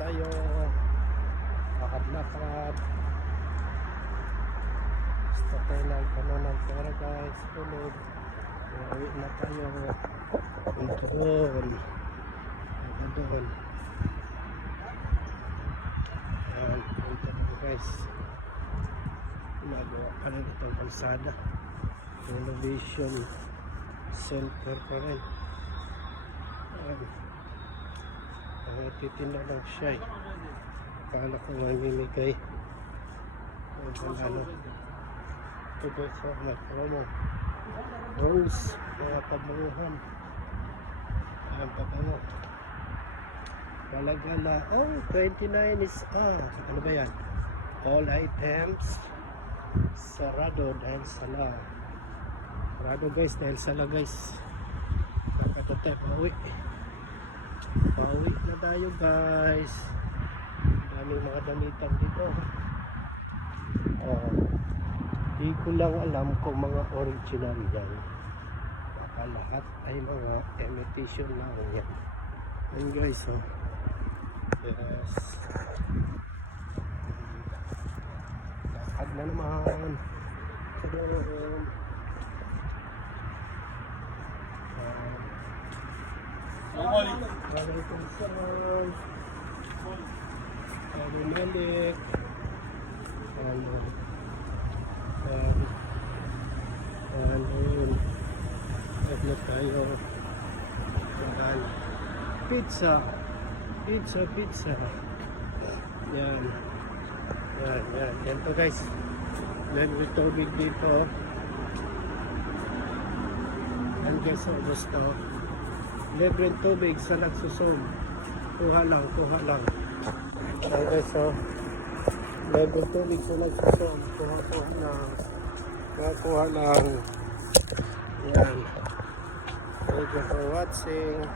tayo. Lakad-lakad. Basta tayo lang kanon ng pera guys. Tulog. Uwi na tayo. Punta doon. Punta doon. Ayan, punta tayo guys. Nagawa pa rin itong kalsada. Renovation center pa rin. Ayan. Titinda lang siya eh. Akala ko mamimigay. Ano? Ito sa promo. Rose, mga pabanguhan. Ayan, pabango. Galagala. Oh, 29 is ano ba yan? All items sarado dahil sala. Sarado guys dahil sala guys. Kakatotay pauwi. Pauwi na tayo guys. Daming mga damitan dito. Di ko lang alam kung mga original yan. Baka lahat ay mga imitation lang yan. Yan guys oh. Yes. Lakad na naman. Tadam. Waalaikumsalam. Abu Malik. Ano tayo? Pizza. Pizza. Yan. Yan to guys. Then may tubig dito. Yan guys, gusto. Libreng tubig sa nagsusum. Kuha lang. Yan guys, so. Libreng tubig sa nagsusum. Kuha lang. Yan. Thank you for watching.